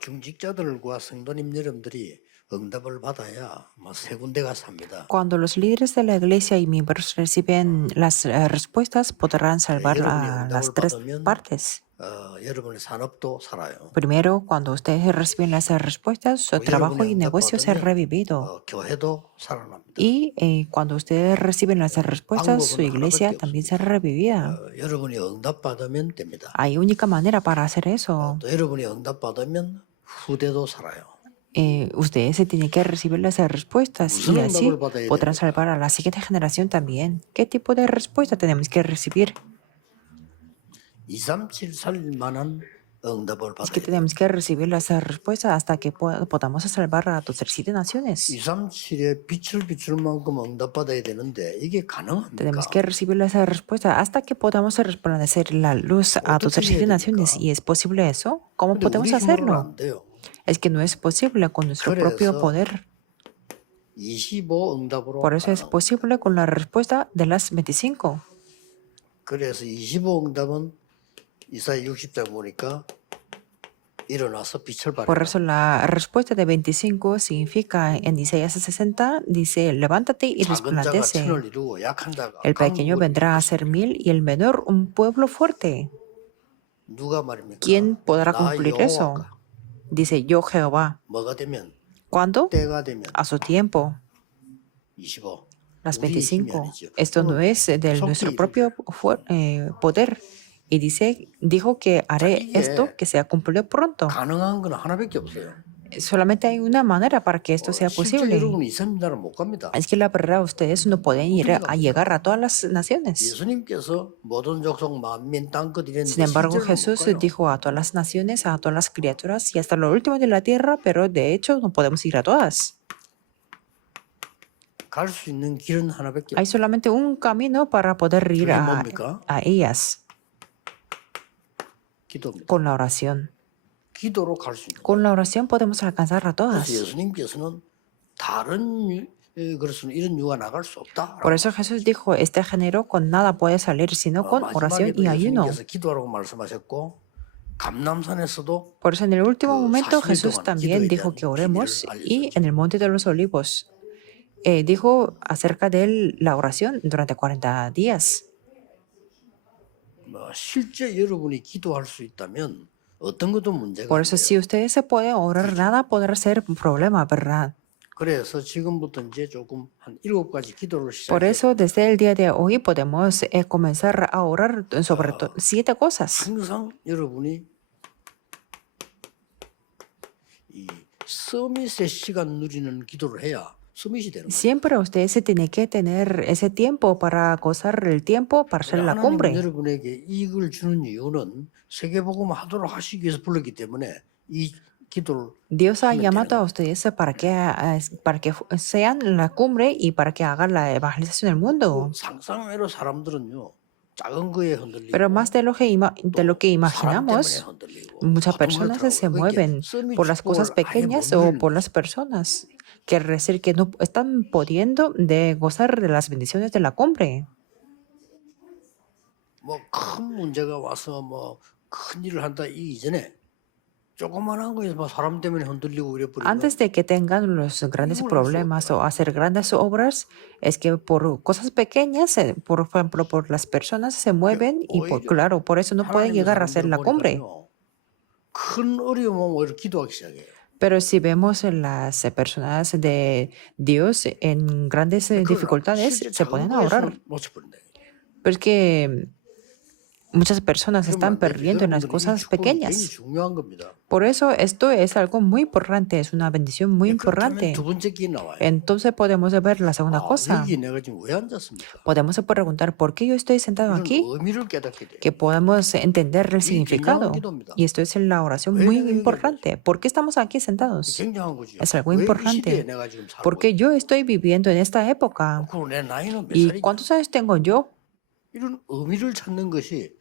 중직자들과 성도님 여러분들이 응답을 받아야 세 군데가 삽니다. Cuando los líderes de la iglesia y miembros reciben las respuestas, podrán salvar 여러분이 a las 응답을 tres 받으면 partes. 여러분의 산업도 살아요. Primero, cuando ustedes reciben las respuestas, su trabajo y 여러분이 negocio se ha 응답받으면 revivido. 교회도 살아납니다. Y cuando ustedes reciben las respuestas, su 방법은 iglesia 하나밖에 también se 없습니다. revivida. 여러분이 응답받으면 됩니다. Hay única manera para hacer eso. 또 여러분이 응답받으면 후대도 살아요. Ustedes se tienen que recibir las respuestas y 무슨 así 응답을 받아야 podrán 됩니까? salvar a la siguiente generación también. ¿Qué tipo de respuesta tenemos que recibir? 237 살 만한 응답을 Es que 받아야 돼요. tenemos que recibir las respuestas hasta que podamos salvar a tus 7 naciones. 237에 빛을 비출 만큼 응답받아야 되는데 이게 가능합니까? Tenemos que recibir las respuestas hasta que podamos resplandecer la luz a tus 7 naciones. ¿Y es posible eso? ¿Cómo 근데 podemos 우리 힘으로는 hacerlo? 안 돼요. Es que no es posible con nuestro propio 그래서 poder. 25 응답으로 Por eso es 가능합니다. posible con la respuesta de las 25. 그래서 25 응답은 이사야 60장 보니까 일어나서 빛을 Por 발하라. eso la respuesta de 25 significa en Isaías 60, dice, levántate y 작은 자가 resplandece. 천을 이루고 약한 자가 El pequeño 강국을 vendrá a 이룰 ser 것이며. 1000 y el menor un pueblo fuerte. 누가 말입니까? ¿Quién podrá 나 cumplir eso? 여호와가. Dice yo Jehová. 뭐가 되면 ¿Cuándo? 때가 되면 A su tiempo. 25. Las 우리의 힘이 25. 아니죠. Esto no es de 속히 nuestro 이루게. propio poder. Y dijo que haré 이게 esto que sea cumplido pronto. 가능한 건 하나밖에 없어요. Solamente hay una manera para que esto sea 실제 posible. 여러분 2, 3나라 못 갑니다. Es que la verdad, ustedes no pueden ir a llegar a todas las naciones. 예수님께서 모든 족속 만민 땅끝 이랬는데 Sin embargo, 실제로 못 Jesús 가요. dijo a todas las naciones, a todas las criaturas y hasta lo último de la tierra, pero de hecho no podemos ir a todas. 갈 수 있는 길은 하나밖에 Hay 없어요. solamente un camino para poder ir 그게 뭡니까? a ellas, 기도입니다. con la oración. 기도로 갈 수 있는 거예요. Con la oración podemos alcanzar a 그래서 todas. 예수님께서는 다른 그렇습니다. 이런 유가 나갈 수 없다. Por eso Jesús dijo, este género con nada puede salir, sino con oración 마지막에도 y ayuno. 예수님께서 기도하라고 말씀하셨고 감남산에서도 Por eso en el último 그 momento 40일 Jesús 동안 también 기도에 dijo 대한 que oremos 비밀을 y 알려줬죠. en el Monte de los Olivos dijo acerca de la oración durante 40 días. 실제 여러분이 기도할 수 있다면 어떤 것도 문제가 Por 안 eso 돼요. si ustedes se pueden orar, nada podrá ser un problema, ¿verdad? 그래서 지금부터 이제 조금 한 7가지 기도를 Por 시작해요. eso desde el día de hoy podemos comenzar a orar sobre 7 cosas. 항상 여러분이 이 서밋의 시간 누리는 기도를 해야 서밋이 되는 거예요. Siempre ustedes se tienen que tener ese tiempo para gozar el tiempo para hacer la 하나님은 cumbre. 여러분에게 이익을 주는 이유는 세계복음 하도록 하시기 위해서 불렀기 때문에 이 기도를 Dios ha 하면 llamado 되는 a ustedes para que sean la cumbre y para que hagan la evangelización del mundo. 상상외로 사람들은요 작은 거에 흔들리고 Pero más de lo que, de lo que 사람 때문에 imaginamos, 흔들리고 muchas 보통 personas 그렇더라고요. se 그게 mueven 서밋 por las cosas 축복을 아예 못 pequeñas o 누리는 por 거죠. las personas. Quiere decir que no están pudiendo de gozar de las bendiciones de la cumbre. 뭐 큰 문제가 와서 뭐 큰 일을 한다 이 이전에 조그만한 거에서 막 사람 때문에 흔들리고 이래 버리면 Antes de que tengan los grandes problemas o hacer grandes obras, es que por cosas pequeñas, por ejemplo, por las personas se mueven y claro, por eso no pueden 하나님의 llegar a hacer 사람들을 la cumbre. 보니까요 큰 어려움 오면 오히려 기도하기 시작해요. Pero si vemos en las personas de Dios en grandes 그걸 dificultades, 실제 se 작은 ponen a 거에서 orar. 놓쳐버린다. Pero es que muchas personas están perdiendo en las 여러분들이 이 cosas 축복이 굉장히 pequeñas. 중요한 겁니다. Por eso esto es algo muy importante, es una bendición muy 그렇다면 importante. 두 번째 게 나와요. Entonces podemos ver la segunda cosa. 여기 내가 지금 왜 앉았습니까? Podemos preguntar por qué yo estoy sentado 이런 aquí, 의미를 깨닫게 돼요. que podemos entender el significado. Y esto es la oración muy importante. ¿Por qué estamos aquí sentados? 굉장한 거죠. Es algo 왜 이 시대에 importante. 내가 지금 살고 Porque yo estoy viviendo en esta época. 그리고 내 나이는 몇 ¿Y 살이냐? cuántos años tengo yo? 이런 의미를 찾는 것이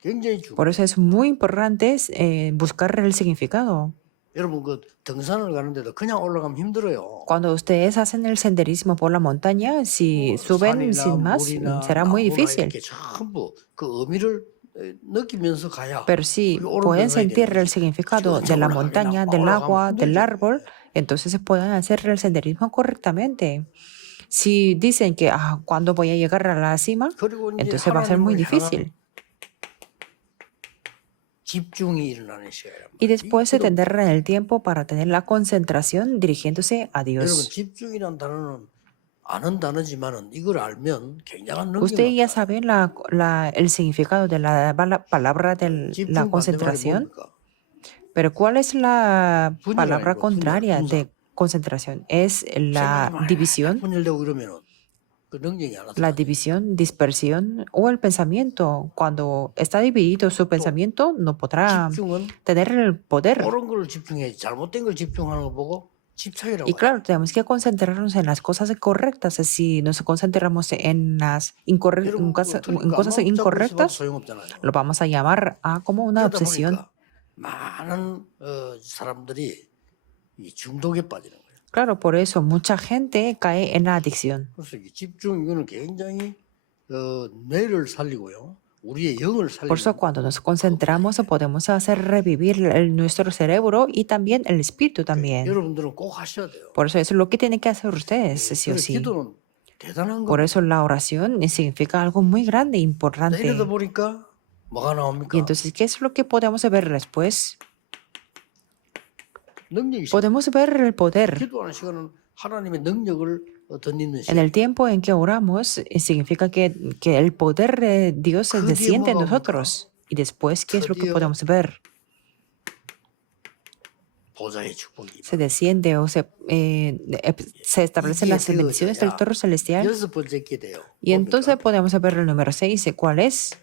굉장히 중요해요. Por eso es muy importante buscar el significado. 여러분 그 등산을 가는데도 그냥 올라가면 힘들어요. Cuando ustedes hacen el senderismo por la montaña, si suben 산이나 sin más, 물이나 será muy 나무나 difícil. 이렇게 전부 그 의미를 느끼면서 가야 Pero si 우리 옳은 pueden 변상이 되는 sentir el 거지. significado 쭉 de la 올라가면 montaña, del 올라가면 agua, del 힘들지. árbol, entonces se pueden hacer el senderismo correctamente. Si dicen que ¿cuándo voy a llegar a la cima? 그리고 이제 Entonces va a ser muy 하나님을 향한 difícil. 집중이 일어나는 시간이란 Y 말이야. 이 después se 기도 tendrá el tiempo para tener la concentración dirigiéndose a 여러분 Dios. 집중이란 단어는 아는 단어지만은 이걸 알면 굉장한 능력이 Ustedes ya 나타나요. saben el significado de la palabra de la 집중 반대말이 concentración, 뭡니까? pero ¿cuál es la 분열 palabra 아니고 분열, contraria 분산. de concentración? Es 생각이 la 많이 división, 분열되고 이러면은 그 능력이 안 la 나타나요. división, dispersión o el pensamiento. Cuando está dividido su pensamiento, no podrá 집중은 tener el poder. 옳은 걸 집중해야지. 잘못된 걸 집중하는 거 보고 집착이라고 Y 해요. claro, tenemos que concentrarnos en las cosas correctas. Si nos concentramos en las 여러분 그거 en 틀리니까 cosas 안 붙잡고 있어봐도 incorrectas, 소용없잖아요. lo vamos a llamar como una 그러다 obsesión. 보니까 많은 사람들이 이 중독에 빠지는 거예요. Claro, por eso mucha gente cae en la adicción. 그래서 이 집중 이거는 굉장히 뇌를 살리고요, 우리의 영을 Por eso 살리는 cuando nos concentramos podemos hacer revivir nuestro cerebro y también el espíritu también. 여러분들은 꼭 하셔야 돼요. Por eso es lo que tienen que hacer ustedes, sí o 그래서 sí. 기도는 대단한 Por 겁니다. eso la oración significa algo muy grande, 이러다 importante. 보니까 뭐가 Y 나옵니까? entonces, ¿qué es lo que podemos ver después? 능력이 있어요. Podemos ver el poder. 기도하는 시간은 하나님의 능력을 덧입는 En el 시간. tiempo en que oramos, significa que el poder de Dios se 그 뒤에 desciende en 뭐가 옵니까? nosotros. Y después, ¿qué es lo que 드디어 podemos ver? 보좌의 축복이 Se desciende o se establecen 이게 las bendiciones del 되어져야 Torre Celestial. 여섯 번째 게 돼요. Y entonces 뭡니까? podemos ver el número 6. ¿Cuál es?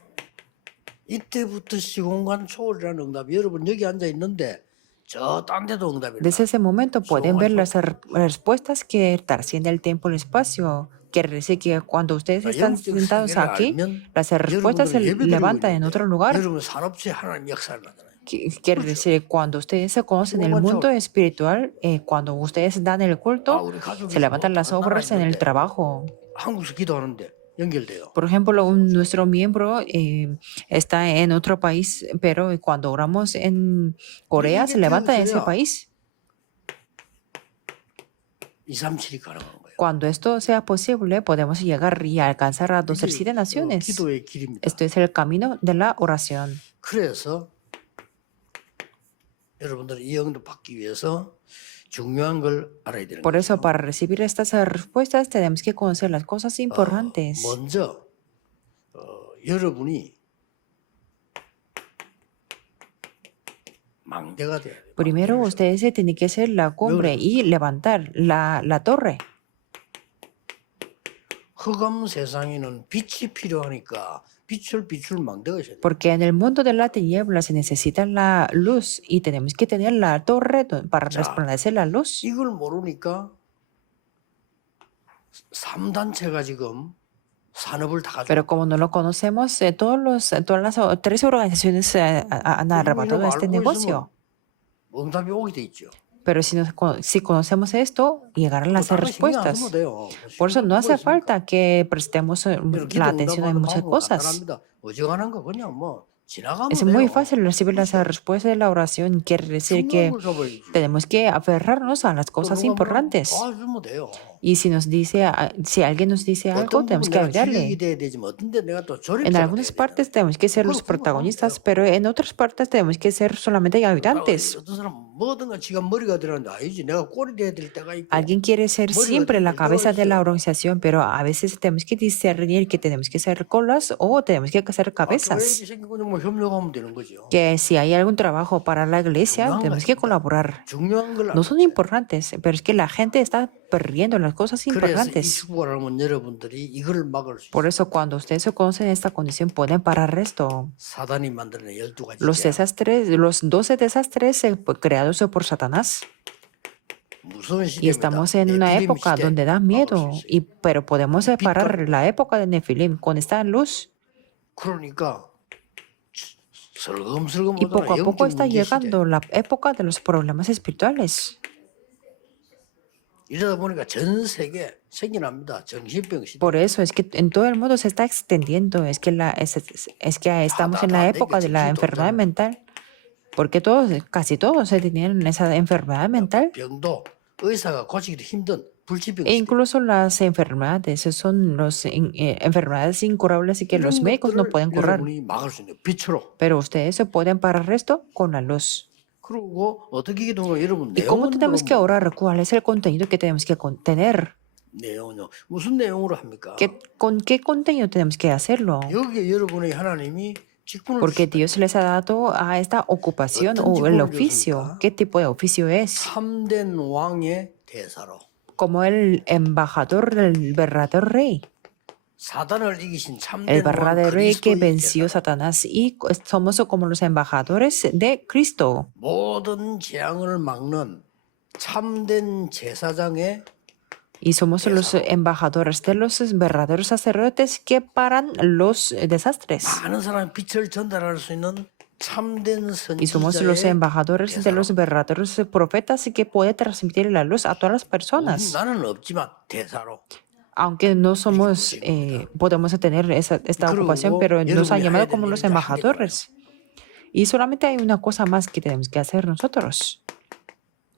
이때부터 시공간 초월이라는 응답이 여러분 여기 앉아 있는데 저 딴 데도 응답이 Desde 나요. ese momento pueden 시공간 ver 초월. las respuestas que trasciende el tiempo y el espacio. Quiere decir que cuando ustedes están 영적 sentados 세계를 aquí, 알면 las respuestas se 여러분들은 예배 드리고 levantan en 있는데 otro lugar. 여러분 산업체 하나님 역사를 나타나요. Quiere decir, cuando ustedes se conocen el 시공간 mundo 초월. espiritual, cuando ustedes dan el culto, 우리 가족이 se levantan las 다른 나라에 obras en el 있는데 trabajo. 한국에서 기도하는데 연결돼요. Por ejemplo, nuestro miembro está en otro país, pero cuando oramos en Corea, se 이게 levanta en ese 되어져야 país. 237이 가능한 거예요. Cuando esto sea posible, podemos llegar y alcanzar a 이게 207 naciones. 기도의 길입니다. Esto es el camino de la oración. 그래서 여러분들은 이 응답 받기 위해서 중요한 걸 알아야 되는 Por eso, 거죠. para recibir estas respuestas, tenemos que conocer las cosas importantes. 먼저 여러분이 망대가 돼야 돼요. Primero, ustedes se tienen que hacer la cumbre y levantar la torre. 흑암 세상에는 빛이 필요하니까 빛을 비출 망대가 있어야 돼요. Porque en el mundo de la tiniebla se necesita la luz y tenemos que tener la torre para 자, resplandecer la luz. 이걸 모르니까 3단체가 지금 산업을 다 가지고 Pero como no lo conocemos, todas las tres organizaciones han arrebatado este negocio. 응답이 오게 돼 있죠. Pero si conocemos esto, llegarán las 다른 거 신경 안 respuestas. 쓰면 돼요. Por eso no hace 뭐가 있습니까? falta que prestemos 기도 la atención en 응답하는 muchas 방법 cosas. 간단합니다. 어지간한 거 그냥 뭐 지나가면 Es 돼요. muy fácil recibir las respuestas de la oración. Quiere decir 중요한 que 걸 잡아야지. tenemos que aferrarnos a las 또 cosas 누가 뭐라고 importantes. 도와주면 돼요. Y si alguien nos dice algo, 어떤 tenemos 부분 que 내가 주력이 ayudarle. 돼야 되지만 어떤 데 내가 또 En 조립자가 algunas 돼야 partes 되잖아요. tenemos que ser 그걸 los 그거 하면 protagonistas, 돼요. pero en otras partes tenemos que ser solamente ayudantes. 어떤 사람 뭐든가 지가 머리가 되는데 아니지 내가 꼴이 돼야 될 때가 있고 Alguien quiere ser 머리가 siempre 돼야 la 될 때가 cabeza de la 있어요. organización, pero a veces tenemos que discernir que tenemos que ser colas o tenemos que ser 교회 cabezas. 일이 생기고 뭐 협력하면 되는 거죠. Que si hay algún trabajo para la iglesia, 중요한 tenemos que 것입니다. colaborar. 중요한 걸 No son 알아야 importantes, pero es que la gente está perdiendo las cosas 그래서 이 importantes. 축복을 하면 여러분들이 이걸 막을 수 Por 있어요. eso, cuando ustedes se conocen esta condición, pueden parar esto. 사단이 만드는 12가지 Los 죄악 los 12 desastres creados por Satanás. 무서운 Y 시대입니다. estamos en una 네필림 época 시대 donde da 막을 수 miedo, 있어요. pero podemos separar la época de Nefilim con esta luz. 그러니까 슬금슬금 Y poco 오더라 a poco 영적 está 문제 시대. llegando la época de los problemas espirituales. 이러다 보니까 전 세계 생겨납니다. 정신병 시대. Por eso es que en todo el mundo se está extendiendo, es que, es que estamos en la época de la enfermedad mental, porque todos, casi todos se tienen esa enfermedad mental. 병도 의사가 고치기도 힘든 불치병 E 시대. incluso las enfermedades son enfermedades incurables y que los 이런 médicos no 것들을 pueden curar. 여러분이 막을 수 있는 빛으로. Pero ustedes se pueden parar esto con la luz. 그리고 어떻게 기도가 여러분 ¿Y cómo 내용은 tenemos que orar? ¿Cuál es el contenido que tenemos que tener? 내용은요. 무슨 내용으로 합니까? ¿Con qué contenido tenemos que hacerlo? 여기에 여러분의 하나님이 직분을 Porque 주셨다. Dios les ha dado a esta ocupación o el oficio. ¿Qué tipo de oficio es? 참된 왕의 대사로 Como el embajador del verdadero rey. 사단을 이기신 El 참된 왕 verdadero rey que 그리스도의 venció a 대사로 Satanás y somos como los embajadores de Cristo. 모든 재앙을 막는 참된 제사장의 Y somos los embajadores de los verdaderos sacerdotes que paran los desastres. 많은 사람의 빛을 전달할 수 있는 참된 Y somos los 선지자의 embajadores de los verdaderos profetas que puede transmitir la luz a todas las personas. 나는 없지만 대사로. Aunque no somos, podemos tener esta ocupación, pero nos han llamado como los embajadores. Y solamente hay una cosa más que tenemos que hacer nosotros,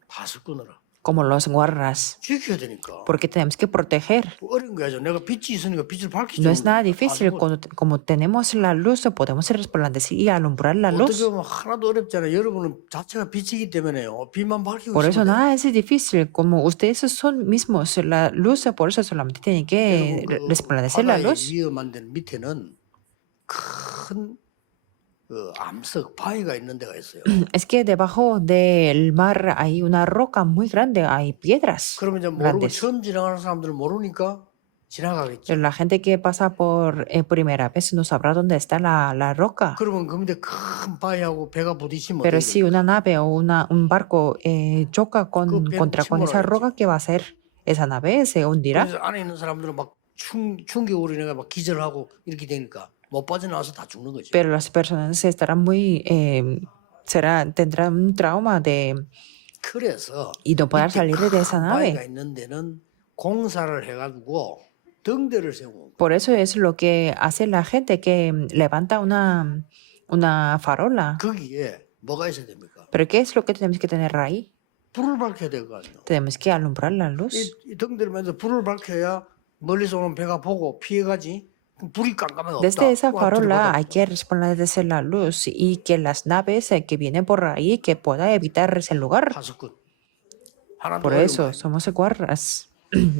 파수꾼으로 como los guardas, 지켜야 되니까. porque tenemos que proteger. 어려운 거야죠. 내가 빛이 있으니까 빛을 밝히죠. No es nada difícil, como tenemos la luz, podemos resplandecer y alumbrar la luz. 어떻게 보면 하나도 어렵잖아요. 여러분은 자체가 빛이기 때문에요. 빛만 밝히고 Por eso 있으면 nada es difícil, como ustedes son mismos la luz, por eso solamente tienen que resplandecer la 바다의 luz. 위험한 데는 밑에는 큰 암석 바위가 있는 데가 있어요. Es que debajo del mar hay una roca muy grande, hay piedras 그러면 이제 모르고 grandes. 처음 지나가는 사람들은 모르니까 지나가겠죠. Pero la gente que pasa por primera vez no sabrá dónde está la roca. 그러면 그런데 큰 바위하고 배가 부딪히면 Pero 어떻게 si una nave o un barco choca contra esa roca, ¿qué va a hacer? Esa nave se hundirá. 그래서 안에 있는 사람들은 막 충격으로 인해 막 기절하고 이렇게 되니까 못 빠져나와서 다 죽는 거죠. Pero las personas estarán tendrán un trauma 그래서 y no poder salir de esa 큰 바위가 nave. 있는 데는 공사를 해가지고 등대를 세우고 Por eso es lo que hace la gente que levanta una farola. 거기에 뭐가 있어야 됩니까? Pero ¿qué es lo que tenemos que tener ahí? 불을 밝혀야 될 거 아니에요. Tenemos que alumbrar la luz. 이 등대를 만서 불을 밝혀야 멀리서 오는 배가 보고 피해가지. 그럼 불이 깜깜하게 없다. Desde esa 와, farola 들어가다. hay que resplandecer la luz y que las naves que vienen por ahí que pueda evitar ese lugar. 파수꾼. 하나도 Por 어려운 eso 거예요. somos guardas.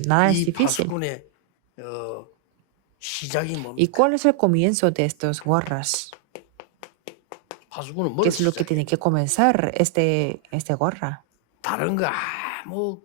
Nada es 이 difícil. 파수꾼의 시작이 ¿Y 뭡니까? cuál es el comienzo de estos guardas? 파수꾼은 ¿Qué 뭘 es lo que 시작해? tiene que comenzar este guarda? 다른 거 아무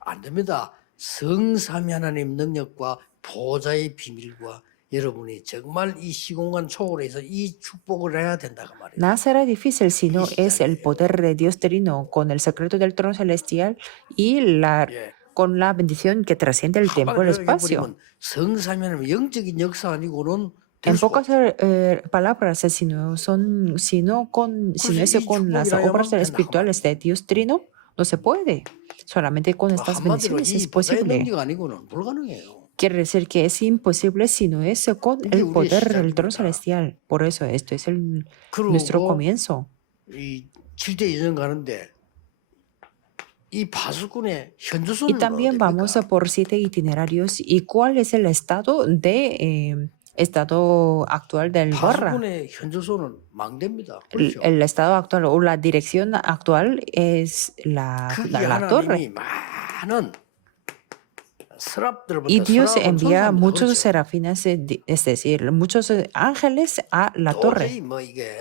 안 됩니다. 성삼위 하나님 능력과 보좌의 비밀과 여러분이 정말 이 시공간 초월해서 이 축복을 해야 된다 그 말이에요. Nada será difícil si no es el poder de Dios Trino con el secreto del trono celestial y 예. con la bendición que trasciende el tiempo y el espacio. 성삼위 하나님 영적인 역사 아니고는 En 될 수가 pocas palabras, si no es con las obras espirituales de Dios Trino, no se puede. Solamente con estas 한마디로 bendiciones 이 es 보좌의 posible. 능력 아니고는 불가능해요. Quiere decir que es imposible si no es con el poder del trono celestial. Por eso esto es nuestro 그리고 comienzo. 이 7대 이전 가는데 이 파수꾼의 Y 현주소는 también vamos 어디입니까? por 7 itinerarios. ¿Y cuál es el estado actual del guarda? 파수꾼의 현주소는 망대입니다. El, 그렇죠? el estado actual o la dirección actual es la 그게 torre. 하나님이 많은 스랍들을 Y Dios 스랍은 envía 천사입니다. muchos 그렇죠? serafines, es decir, muchos ángeles a la torre. 도저히 뭐 이게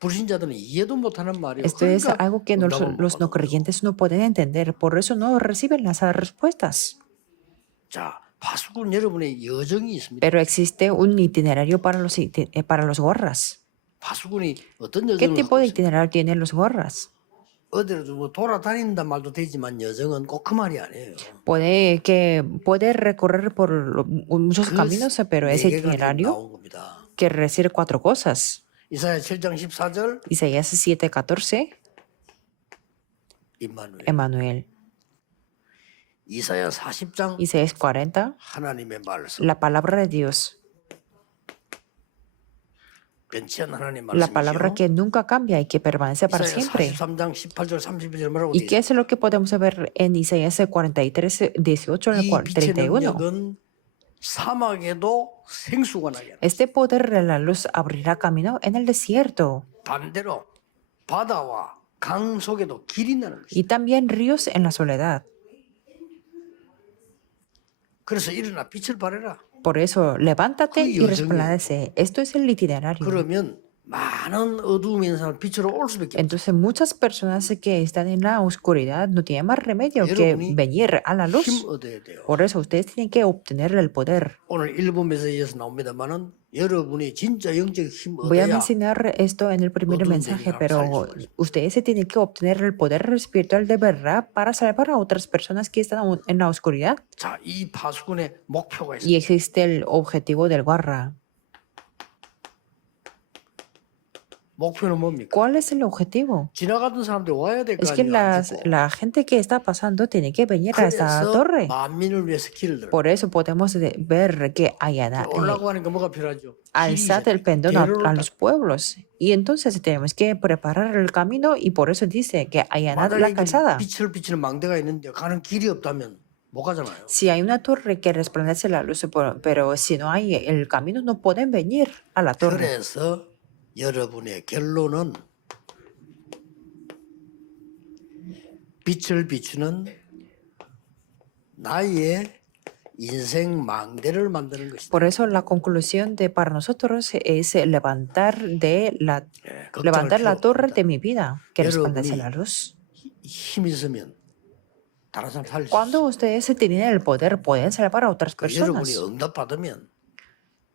불신자들은 이해도 못하는 말이에요. Esto es 그러니까 algo que 응답을 los 못 no 받는 거예요. creyentes no pueden entender. Por eso no reciben las respuestas. 자, 파수꾼 여러분의 여정이 있습니다. Pero existe un itinerario para los guardas. 파수꾼이 어떤 ¿Qué 여정을 tipo 하고 de 있습니까? itinerario tienen los guardas? 어디로 뭐 돌아다닌다 말도 되지만 여정은 꼭 그 말이 아니에요. Puede recorrer por muchos 그 caminos, pero 네 ese 개가 지금 itinerario 나온 겁니다. quiere decir 4 cosas. 이사야 7장 14절 Isaías 7:14, 임마누엘. Emmanuel. 이사야 40장 Isaías 40, 하나님의 말씀, la palabra de Dios, 변치 않는 하나님 la palabra 말씀이죠. que nunca cambia y que permanece para 이사야 siempre. 43장 18절 31절 뭐라고 ¿Y 되어 qué 있어요? es lo que podemos ver en Isaías 43, 18 al 이 빛의 31? 능력은 사막에도 생수가 나게 하는 Este poder de la luz abrirá camino en el desierto 반대로 바다와 강 속에도 길이 나는 것이다. y también ríos en la soledad. 그래서 일어나 빛을 발해라. Por eso, levántate 그 y 여정이에요. resplandece. Esto es el itinerario. 그러면 많은 어두움에 있는 사람 빛으로 올 수밖에 없어요. Entonces, muchas personas que están en la oscuridad no tienen más remedio que 여러분이 venir a la luz. 힘 얻어야 돼요. Por eso, ustedes tienen que obtener el poder. 오늘 일부 메시지에서 나옵니다만은 여러분이 진짜 영적 힘 Voy a 얻어야 mencionar esto en el primer 어두운 mensaje, 데를 pero 살릴 수가 있어요. ustedes se tienen que obtener el poder espiritual de verdad para salvar a otras personas que están en la oscuridad. 자, 이 파수꾼의 목표가 있어요. Y existe el objetivo del Guarra. 목표는 뭡니까? ¿Cuál es el objetivo? 지나가던 사람들이 와야 될 거 Es que 아니에요. 안 죽고. la gente que está pasando tiene que venir a esta 그래서 torre. 만민을 위해서 길을 들어. Por eso podemos ver que 올라가고 하니까 뭐가 필요하죠? alzad el pendón a los pueblos. Y entonces tenemos que preparar el camino y por eso dice que allanad la 만약에 calzada. 빛을 비치는 망대가 있는데 가는 길이 없다면 못 가잖아요. Si hay una torre que resplandece la luz, pero si no hay el camino, no pueden venir a la torre. 그래서 여러분의 결론은 빛을 비추는 나의 인생 망대를 만드는 것이다. Por eso la conclusión de para nosotros es levantar 걱정할 levantar la 필요 torre 없다. de mi vida que resplandece 여러분이 la luz. 힘이 있으면 다른 사람 살릴 수 Cuando 있어요. ustedes tienen el poder, pueden salvar a otras 여러분이 personas. 응답받으면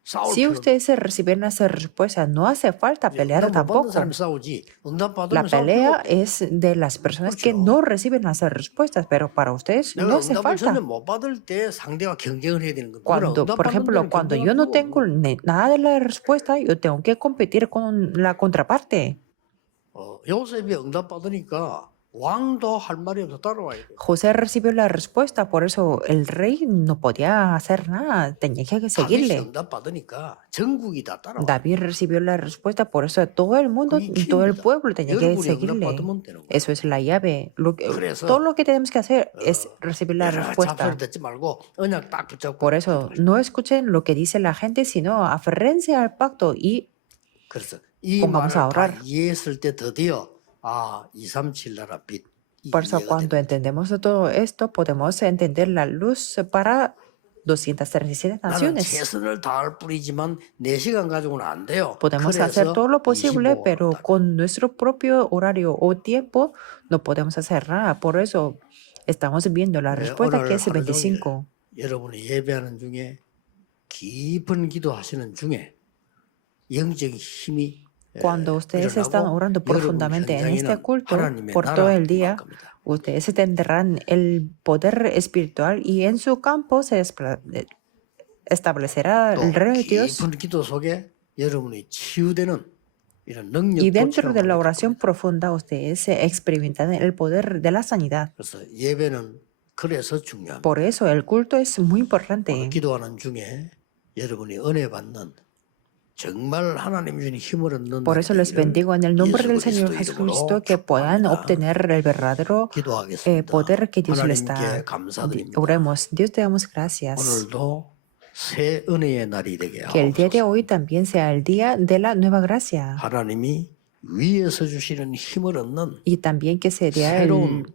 싸울 Si 필요도 ustedes reciben esa respuesta, no hace falta pelear 응답 못 받는 tampoco. 사람이 싸우지. La 응답받으면 싸울 필요 pelea 없어. es de las personas que 그렇죠. no reciben esas respuestas, pero para ustedes 내가 no hace 응답을 전혀 falta. 못 받을 때 상대와 경쟁을 해야 되는 겁니다. Cuando, por ejemplo, cuando yo no tengo nada de la respuesta, yo tengo que competir con la contraparte. 요셉이 응답받으니까 왕도 할 말이 없어 따라와야 돼. José recibió la respuesta, por eso el rey no podía hacer nada, tenía que 다윗이 seguirle. 응답받으니까 전국이 다 따라와. David recibió la respuesta, por eso todo el mundo, 그게 todo el 키입니다. pueblo tenía que 여러분이 seguirle. 응답받으면 되는 거예요. Eso es la llave. 그래서 Todo lo que tenemos que hacer es recibir la 여러 respuesta. 잡소리 듣지 말고 언약 딱 붙잡고. Por eso, no escuchen lo que dice la gente, sino aférrense al pacto y 그래서 이 pongamos 말을 a orar. 다 이해했을 때 드디어 237 나라 빛. 이 Por eso, 이해가 cuando 됩니다. entendemos de todo esto, podemos entender la luz para 237 나는 naciones. 최선을 다할 뿐이지만 4시간 가지고는 안 돼요. Podemos 그래서 hacer todo lo posible, 25 pero 한다. con nuestro propio horario o tiempo no podemos hacer nada. Por eso estamos viendo la respuesta que 오늘 es 하루 종일 25. 여러분이 예배하는 중에 깊은 기도하시는 중에 영적 힘이 Cuando ustedes están 일어나고 orando 여러분 profundamente en este 현장에는 culto 하나님의 por todo 나라 el día, 임할 겁니다. ustedes tendrán el poder espiritual y en su campo se establecerá 또 el reino de Dios. 깊은 기도 속에 여러분이 치유되는 이런 능력도 Y dentro de la 체험하게 oración 됩니다. profunda, ustedes experimentan el poder de la sanidad. 그래서 예배는 그래서 중요합니다. Por eso el culto es muy 오늘 importante. 기도하는 중에 여러분이 은혜 받는 정말 하나님 주신 힘을 얻는 Por eso les bendigo en el nombre del Señor Jesucristo que puedan obtener el verdadero 기도하겠습니다. poder que Dios les 하나님께 da. 감사드립니다. Oremos. Dios te damos gracias. 오늘도 새 은혜의 날이 되게 Que el día de 하옵소서. hoy también sea el día de la nueva gracia. 하나님이 위에서 주시는 힘을 얻는 Y también que sea el 새로운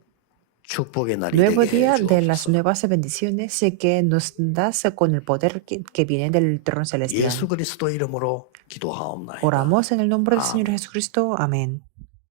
축복의 날이 nuevo 되게 día 해 de las 주옵소서. nuevas bendiciones que nos das con el poder que viene del trono celestial. 예수 그리스도 이름으로 기도하옵나이다. Oramos en el nombre del Señor Jesucristo. Amén.